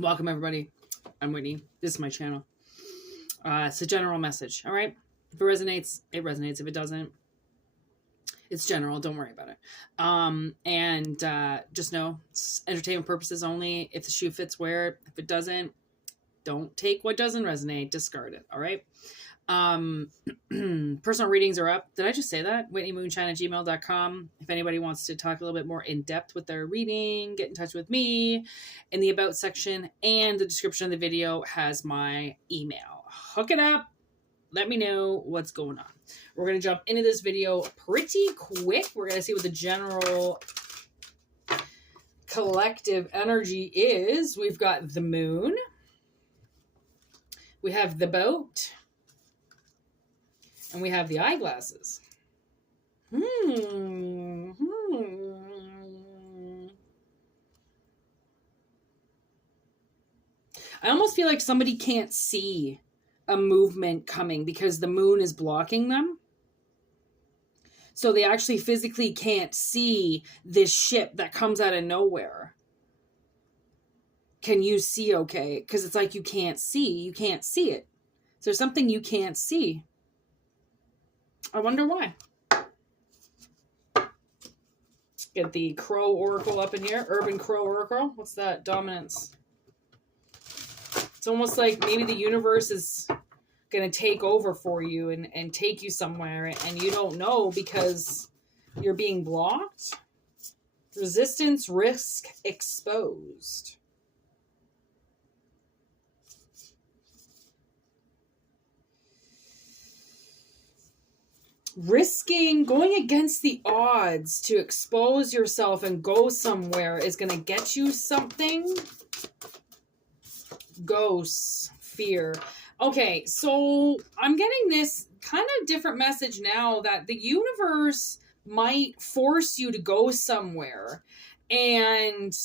Welcome, everybody. I'm Whitney. This is my channel. It's a general message, all right? If it resonates, it resonates. If it doesn't, it's general. Don't worry about it. Just know it's entertainment purposes only. If the shoe fits, wear it. If it doesn't, don't take what doesn't resonate. Discard it, all right? Personal readings are up. Did I just say that? WhitneyMoonshine@gmail.com. If anybody wants to talk a little bit more in depth with their reading, get in touch with me in the about section, and the description of the video has my email. Hook it up. Let me know what's going on. We're going to jump into this video pretty quick. We're going to see what the general collective energy is. We've got the moon. We have the boat. And we have the eyeglasses. I almost feel like somebody can't see a movement coming because the moon is blocking them. So they actually physically can't see this ship that comes out of nowhere. Can you see okay? Because it's like you can't see. You can't see it. Is there something you can't see? I wonder why. Get the Crow Oracle up in here. Urban Crow Oracle. What's that? Dominance. It's almost like maybe the universe is going to take over for you and take you somewhere. And you don't know because you're being blocked. Resistance, risk, exposed. Risking, going against the odds to expose yourself and go somewhere is going to get you something. Ghosts, fear. Okay, so I'm getting this kind of different message now that the universe might force you to go somewhere. And,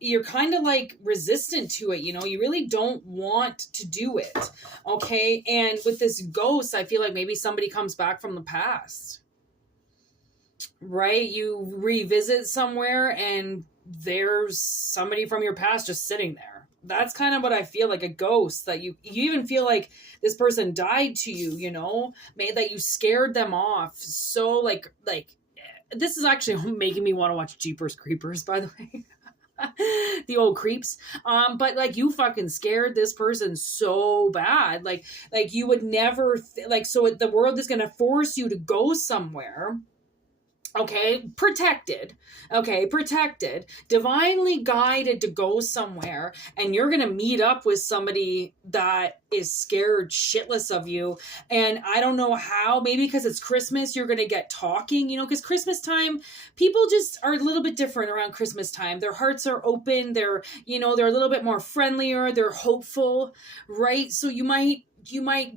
you're kind of like resistant to it, you know, you really don't want to do it. Okay. And with this ghost, I feel like maybe somebody comes back from the past, right? You revisit somewhere and there's somebody from your past just sitting there. That's kind of what I feel like, a ghost that you even feel like this person died to you, you know, made that you scared them off. So like this is actually making me want to watch Jeepers Creepers, by the way. The old creeps. But like you fucking scared this person so bad. Like you would never so the world is going to force you to go somewhere. Okay, protected, divinely guided to go somewhere, and you're gonna meet up with somebody that is scared shitless of you, and I don't know how, maybe because it's Christmas, you're gonna get talking, you know, because Christmas time, people just are a little bit different around Christmas time. Their hearts are open, they're a little bit more friendlier, they're hopeful, right? So you might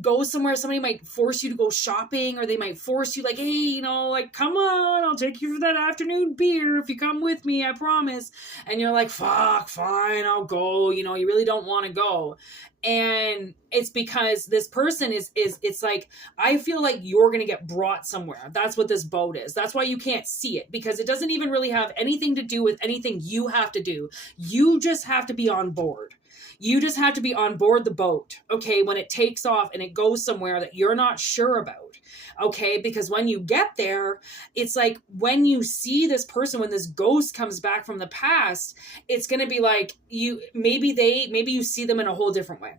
go somewhere, somebody might force you to go shopping, or they might force you like, hey, you know, like, come on, I'll take you for that afternoon beer if you come with me, I promise. And you're like, fuck, fine, I'll go. You know, you really don't want to go. And it's because this person it's like, I feel like you're going to get brought somewhere. That's what this boat is. That's why you can't see it, because it doesn't even really have anything to do with anything you have to do. You just have to be on board. You just have to be on board the boat, okay, when it takes off and it goes somewhere that you're not sure about, okay? Because when you get there, it's like when you see this person, when this ghost comes back from the past, it's going to be like maybe you see them in a whole different way.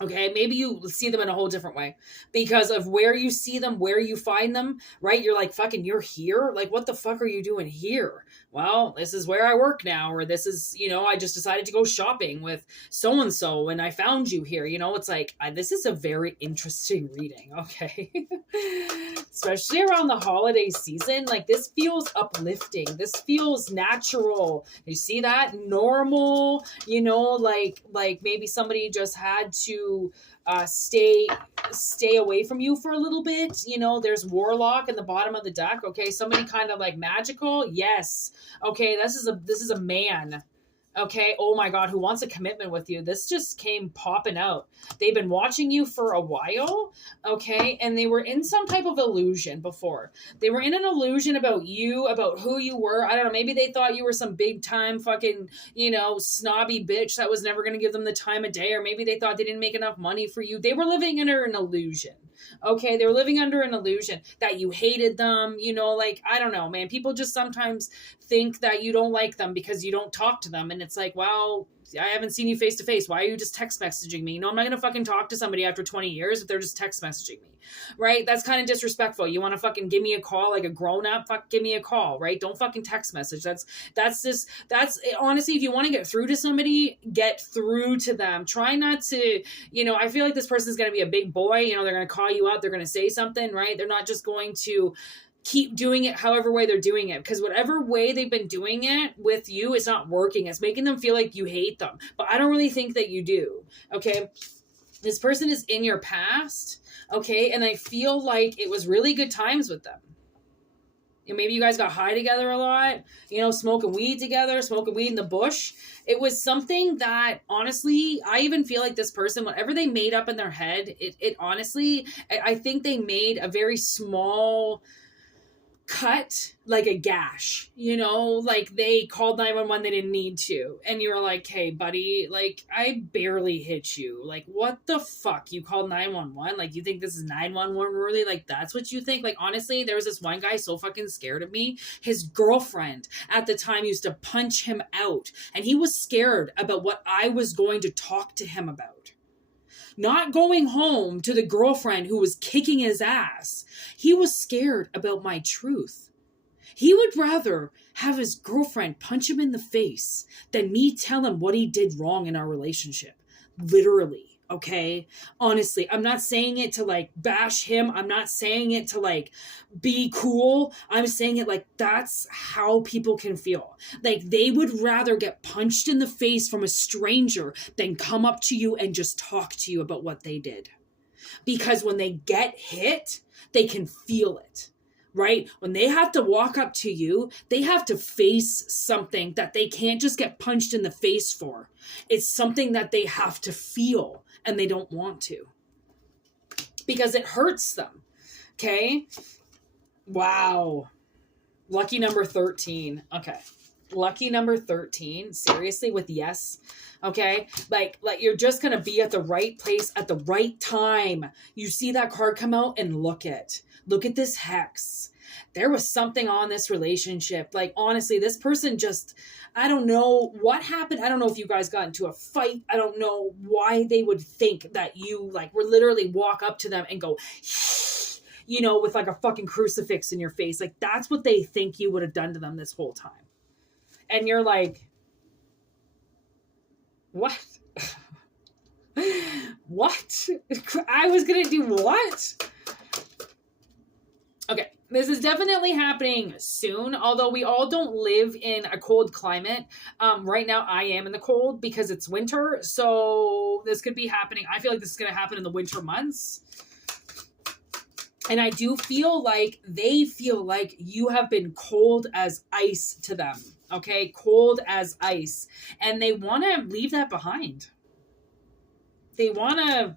Okay, maybe you see them in a whole different way because of where you see them, where you find them, right? You're like, fucking, you're here? Like, what the fuck are you doing here? Well, this is where I work now, or this is, you know, I just decided to go shopping with so-and-so and I found you here. You know, it's like, this is a very interesting reading, okay? Especially around the holiday season. Like, this feels uplifting. This feels natural. You see that? Normal, you know, like maybe somebody just had to stay away from you for a little bit. You know, there's Warlock in the bottom of the deck. Okay, somebody kind of like magical. Yes. Okay, this is a man. Okay. Oh my God. Who wants a commitment with you? This just came popping out. They've been watching you for a while. Okay. And they were in some type of illusion before. They were in an illusion about you, about who you were. I don't know. Maybe they thought you were some big time fucking, snobby bitch that was never going to give them the time of day. Or maybe they thought they didn't make enough money for you. They were living under an illusion. Okay. They were living under an illusion that you hated them. I don't know, man. People just sometimes think that you don't like them because you don't talk to them. And it's like, well, I haven't seen you face to face. Why are you just text messaging me? I'm not going to fucking talk to somebody after 20 years if they're just text messaging me, right? That's kind of disrespectful. You want to fucking give me a call like a grown up, give me a call, right? Don't fucking text message. That's honestly, if you want to get through to somebody, get through to them. Try not to, I feel like this person's going to be a big boy. They're going to call you up. They're going to say something, right? They're not just going to keep doing it however way they're doing it, because whatever way they've been doing it with you is not working. It's making them feel like you hate them, but I don't really think that you do. Okay, this person is in your past, okay, and I feel like it was really good times with them. Maybe you guys got high together a lot, smoking weed together, smoking weed in the bush. It was something that, honestly, I even feel like this person, whatever they made up in their head, it honestly, I think they made a very small cut, like a gash, like they called 911, they didn't need to, and you were like, hey buddy, like I barely hit you, like what the fuck, you called 911, like you think this is 911 worthy, like that's what you think? Like honestly, there was this one guy so fucking scared of me. His girlfriend at the time used to punch him out, and he was scared about what I was going to talk to him about. Not going home to the girlfriend who was kicking his ass. He was scared about my truth. He would rather have his girlfriend punch him in the face than me tell him what he did wrong in our relationship. Literally. Okay. Honestly, I'm not saying it to like bash him. I'm not saying it to like be cool. I'm saying it like that's how people can feel. Like they would rather get punched in the face from a stranger than come up to you and just talk to you about what they did. Because when they get hit, they can feel it. Right? When they have to walk up to you, they have to face something that they can't just get punched in the face for. It's something that they have to feel. And they don't want to, because it hurts them. Okay. Wow. Lucky number 13. Okay. Lucky number 13. Seriously, with yes. Okay. Like you're just going to be at the right place at the right time. You see that card come out and look at this hex. There was something on this relationship. Like, honestly, this person just, I don't know what happened. I don't know if you guys got into a fight. I don't know why they would think that you like were literally walk up to them and go, with like a fucking crucifix in your face. Like, that's what they think you would have done to them this whole time. And you're like, what? What? I was going to do what? Okay. This is definitely happening soon, although we all don't live in a cold climate. Right now, I am in the cold because it's winter, so this could be happening. I feel like this is going to happen in the winter months. And I do feel like they feel like you have been cold as ice to them, okay? Cold as ice. And they want to leave that behind. They want to...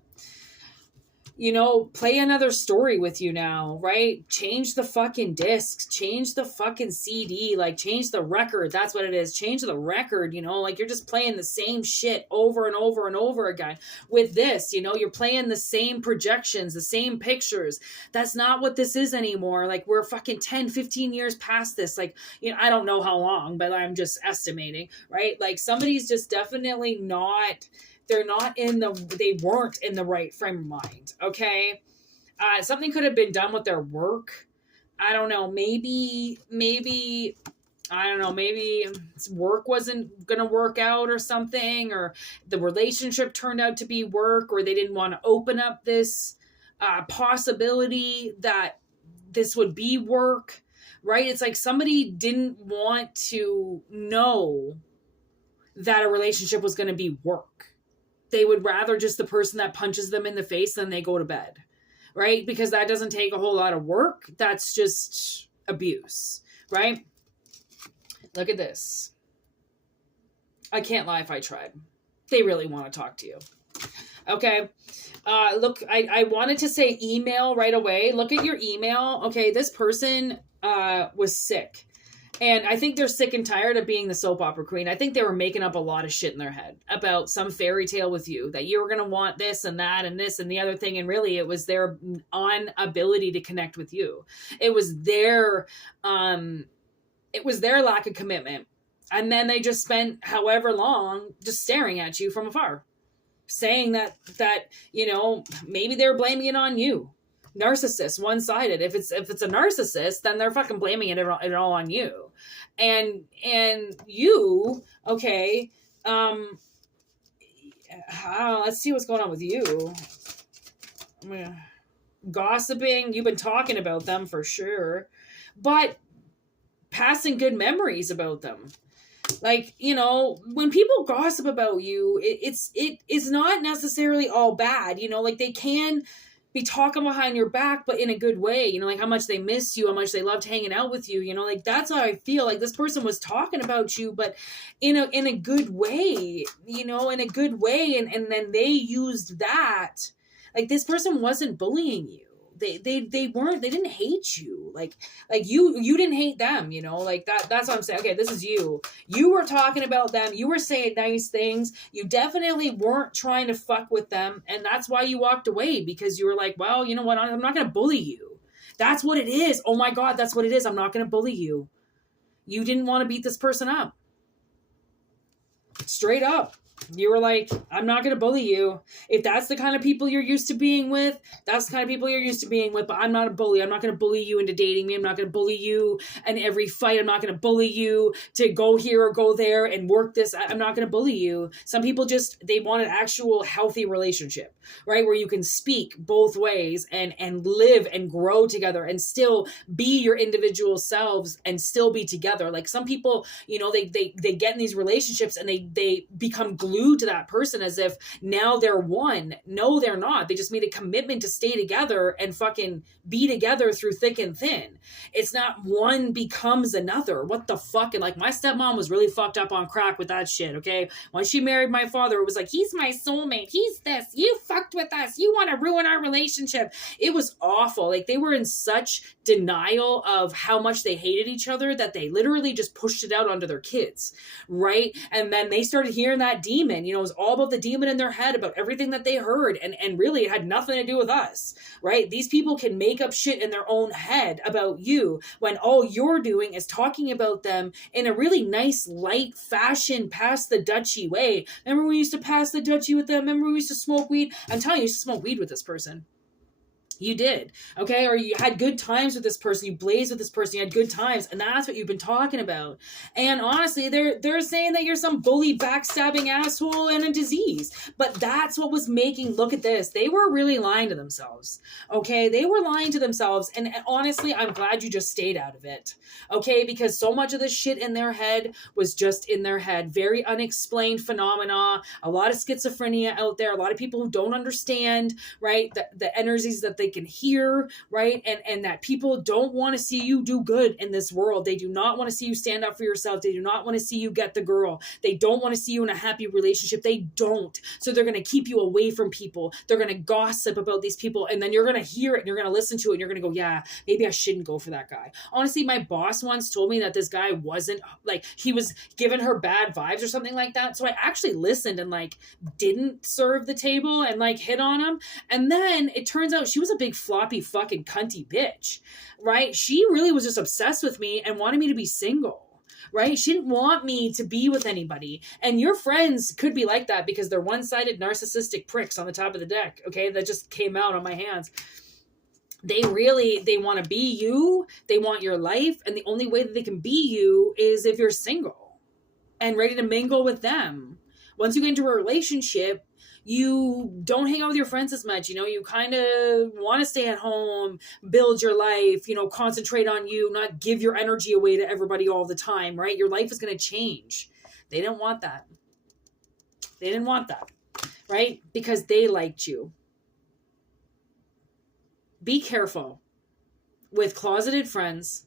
play another story with you now, right? Change the fucking discs, change the fucking CD, like change the record. That's what it is. Change the record, like you're just playing the same shit over and over and over again. With this, you're playing the same projections, the same pictures. That's not what this is anymore. Like we're fucking 10, 15 years past this. Like, I don't know how long, but I'm just estimating, right? Like somebody's just definitely not... they weren't in the right frame of mind. Okay. Something could have been done with their work. I don't know. Maybe, I don't know. Maybe work wasn't going to work out or something, or the relationship turned out to be work, or they didn't want to open up this possibility that this would be work, right? It's like somebody didn't want to know that a relationship was going to be work. They would rather just the person that punches them in the face than they go to bed, right? Because that doesn't take a whole lot of work. That's just abuse, right? Look at this. I can't lie if I tried. They really want to talk to you. Okay. Look, I wanted to say email right away. Look at your email. Okay, this person was sick. And I think they're sick and tired of being the soap opera queen. I think they were making up a lot of shit in their head about some fairy tale with you, that you were going to want this and that and this and the other thing. And really it was their inability to connect with you. It was their lack of commitment. And then they just spent however long just staring at you from afar, saying that, maybe they're blaming it on you. Narcissist, one-sided. If it's a narcissist, then they're fucking blaming it all on you. And you, okay, let's see what's going on with you. Gossiping, you've been talking about them for sure, but passing good memories about them. Like, when people gossip about you, it's not necessarily all bad, like they can be talking behind your back, but in a good way, like how much they miss you, how much they loved hanging out with you, like that's how I feel. Like this person was talking about you, but in a good way, in a good way. And then they used that. Like this person wasn't bullying you. They didn't hate you. Like you didn't hate them, like that's what I'm saying. Okay, this is you. You were talking about them. You were saying nice things. You definitely weren't trying to fuck with them. And that's why you walked away, because you were like, well, you know what? I'm not going to bully you. That's what it is. Oh my God, that's what it is. I'm not going to bully you. You didn't want to beat this person up. Straight up. You were like, I'm not going to bully you. If that's the kind of people you're used to being with, that's the kind of people you're used to being with, but I'm not a bully. I'm not going to bully you into dating me. I'm not going to bully you in every fight. I'm not going to bully you to go here or go there and work this. I'm not going to bully you. Some people they want an actual healthy relationship, right? Where you can speak both ways and live and grow together and still be your individual selves and still be together. Like some people, they get in these relationships and they become glued to that person as if now they're one. No, they're not. They just made a commitment to stay together and fucking be together through thick and thin. It's not one becomes another. What the fuck? And like my stepmom was really fucked up on crack with that shit, okay? When she married my father, it was like, he's my soulmate. He's this. You fucked with us. You want to ruin our relationship. It was awful. Like they were in such denial of how much they hated each other that they literally just pushed it out onto their kids, right? And then they started hearing that demon, it was all about the demon in their head, about everything that they heard. And really it had nothing to do with us, right? These people can make up shit in their own head about you when all you're doing is talking about them in a really nice, light fashion, pass the Dutchie way. Remember we used to pass the Dutchie with them? Remember we used to smoke weed? I'm telling you, you used to smoke weed with this person. You did, okay? Or you had good times with this person, you blazed with this person, you had good times, and that's what you've been talking about. And honestly, they're saying that you're some bully, backstabbing asshole and a disease. But that's what was making, look at this, they were really lying to themselves, okay? They were lying to themselves, and honestly, I'm glad you just stayed out of it, okay? Because so much of this shit in their head was just in their head. Very unexplained phenomena, a lot of schizophrenia out there, a lot of people who don't understand, right, the energies that they can hear, right? And that people don't want to see you do good in this world. They do not want to see you stand up for yourself. They do not want to see you get the girl. They don't want to see you in a happy relationship. They don't. So they're going to keep you away from people. They're going to gossip about these people. And then you're going to hear it and you're going to listen to it and you're going to go, yeah, maybe I shouldn't go for that guy. Honestly, my boss once told me that this guy wasn't like, he was giving her bad vibes or something like that. So I actually listened and like didn't serve the table and like hit on him. And then it turns out she was a big floppy fucking cunty bitch, right? She really was just obsessed with me and wanted me to be single, right? She didn't want me to be with anybody. And your friends could be like that because they're one-sided narcissistic pricks on the top of the deck, okay? That just came out on my hands. They want to be you. They want your life. And the only way that they can be you is if you're single and ready to mingle with them. Once you get into a relationship, you don't hang out with your friends as much. You kind of want to stay at home, build your life, concentrate on you, not give your energy away to everybody all the time, right? Your life is going to change. They didn't want that. They didn't want that, right? Because they liked you. Be careful with closeted friends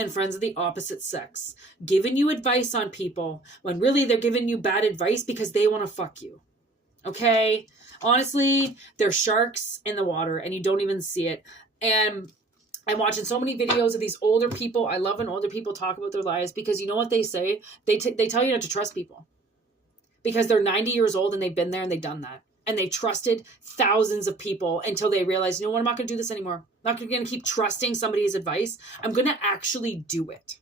and friends of the opposite sex, giving you advice on people when really they're giving you bad advice because they want to fuck you. Okay? Honestly, they're sharks in the water and you don't even see it. And I'm watching so many videos of these older people. I love when older people talk about their lives because you know what they say? They tell you not to trust people because they're 90 years old and they've been there and they've done that. And they trusted thousands of people until they realized, you know what, I'm not going to do this anymore. I'm not going to keep trusting somebody's advice. I'm going to actually do it.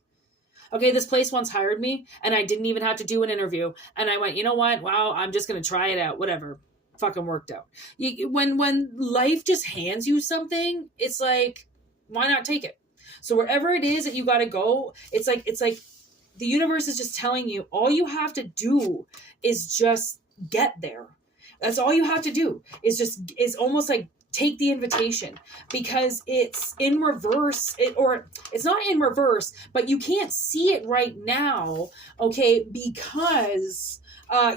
Okay, this place once hired me and I didn't even have to do an interview. And I went, you know what? Wow, I'm just going to try it out. Whatever. Fucking worked out. When life just hands you something, it's like, why not take it? So wherever it is that you got to go, it's like the universe is just telling you all you have to do is just get there. That's all you have to do is almost like take the invitation because it's in reverse or it's not in reverse, but you can't see it right now. Okay. Because,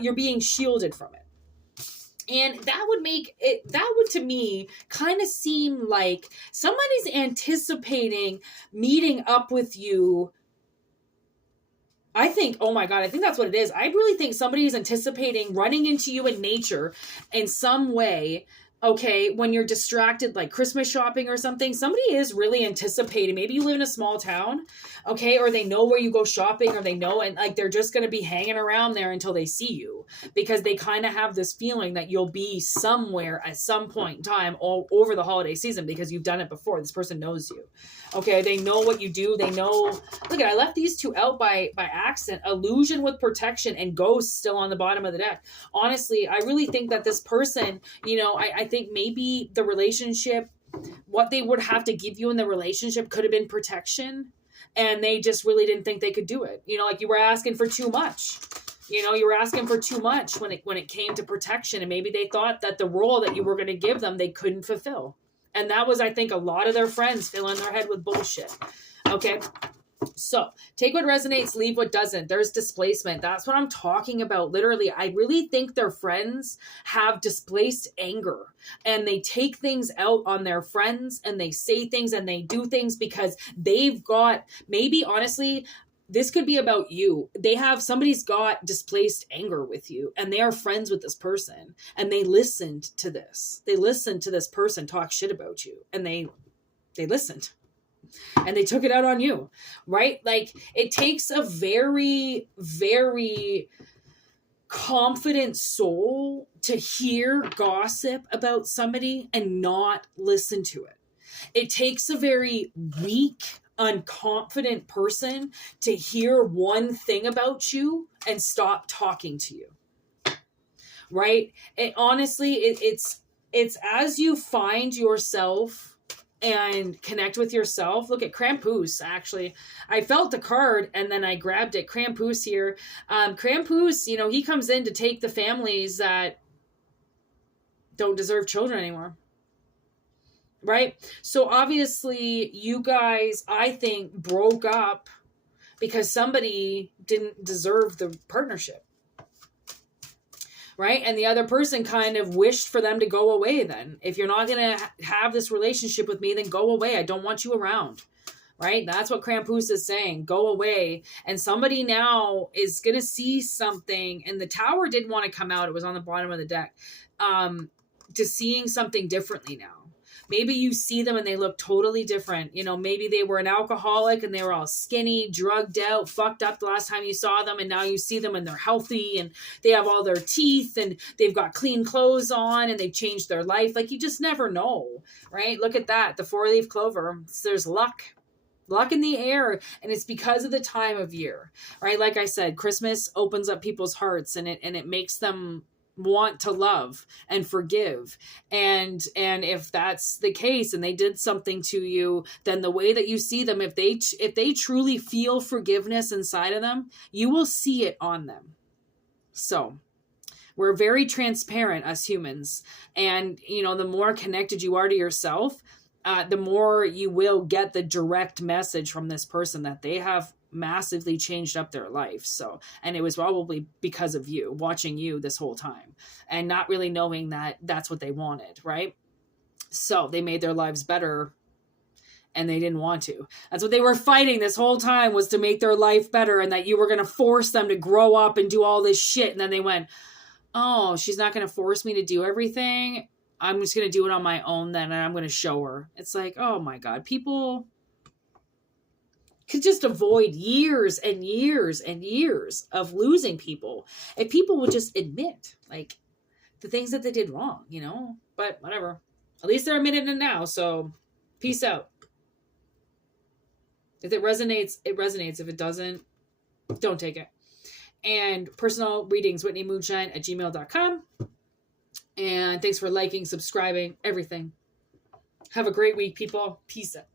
you're being shielded from it. And that would to me kind of seem like somebody's anticipating meeting up with you. I think, oh my God, I think that's what it is. I really think somebody is anticipating running into you in nature in some way. Okay, when you're distracted, like Christmas shopping or something, somebody is really anticipating. Maybe you live in a small town, okay, or they know where you go shopping, or they know, and like they're just going to be hanging around there until they see you because they kind of have this feeling that you'll be somewhere at some point in time all over the holiday season because you've done it before. This person knows you. Okay, they know what you do. They know. Look, I left these two out by accident. Illusion with protection and ghost still on the bottom of the deck. Honestly, I really think that this person, you know, I think maybe the relationship, what they would have to give you in the relationship could have been protection, and they just really didn't think they could do it. You know, like you were asking for too much. You know, you were asking for too much when it came to protection, and maybe they thought that the role that you were going to give them, they couldn't fulfill. And that was, I think, a lot of their friends filling their head with bullshit. Okay. So take what resonates, leave what doesn't. There's displacement. That's what I'm talking about. Literally, I really think their friends have displaced anger and they take things out on their friends and they say things and they do things because they've got, maybe honestly, this could be about you. Somebody's got displaced anger with you and they are friends with this person and they listened to this. They listened to this person talk shit about you and they listened and they took it out on you, right? Like it takes a very, very confident soul to hear gossip about somebody and not listen to it. It takes a very weak, unconfident person to hear one thing about you and stop talking to you, right? And honestly, it's as you find yourself and connect with yourself. Look at Krampus, actually. I felt the card and then I grabbed it. Krampus here. Krampus, you know, he comes in to take the families that don't deserve children anymore. Right? So obviously you guys, I think, broke up because somebody didn't deserve the partnership. Right? And the other person kind of wished for them to go away then. If you're not going to have this relationship with me, then go away. I don't want you around. Right? That's what Krampus is saying. Go away. And somebody now is going to see something. And the tower did want to come out. It was on the bottom of the deck. To seeing something differently now. Maybe you see them and they look totally different. You know, maybe they were an alcoholic and they were all skinny, drugged out, fucked up the last time you saw them. And now you see them and they're healthy and they have all their teeth and they've got clean clothes on and they've changed their life. Like you just never know, right? Look at that. The 4-leaf clover. There's luck in the air. And it's because of the time of year, right? Like I said, Christmas opens up people's hearts and it makes them want to love and forgive. And if that's the case and they did something to you, then the way that you see them, if they truly feel forgiveness inside of them, you will see it on them. So we're very transparent, us humans. And, you know, the more connected you are to yourself, the more you will get the direct message from this person that they have massively changed up their life. So, and it was probably because of you, watching you this whole time and not really knowing that that's what they wanted, right? So they made their lives better and they didn't want to. That's what they were fighting this whole time, was to make their life better, and that you were going to force them to grow up and do all this shit. And then they went, oh, she's not going to force me to do everything. I'm just going to do it on my own then, and I'm going to show her. It's like, oh my God, people could just avoid years and years and years of losing people if people would just admit, like, the things that they did wrong, you know? But whatever. At least they're admitting it now, so peace out. If it resonates, it resonates. If it doesn't, don't take it. And personal readings, WhitneyMoonshine@gmail.com. And thanks for liking, subscribing, everything. Have a great week, people. Peace out.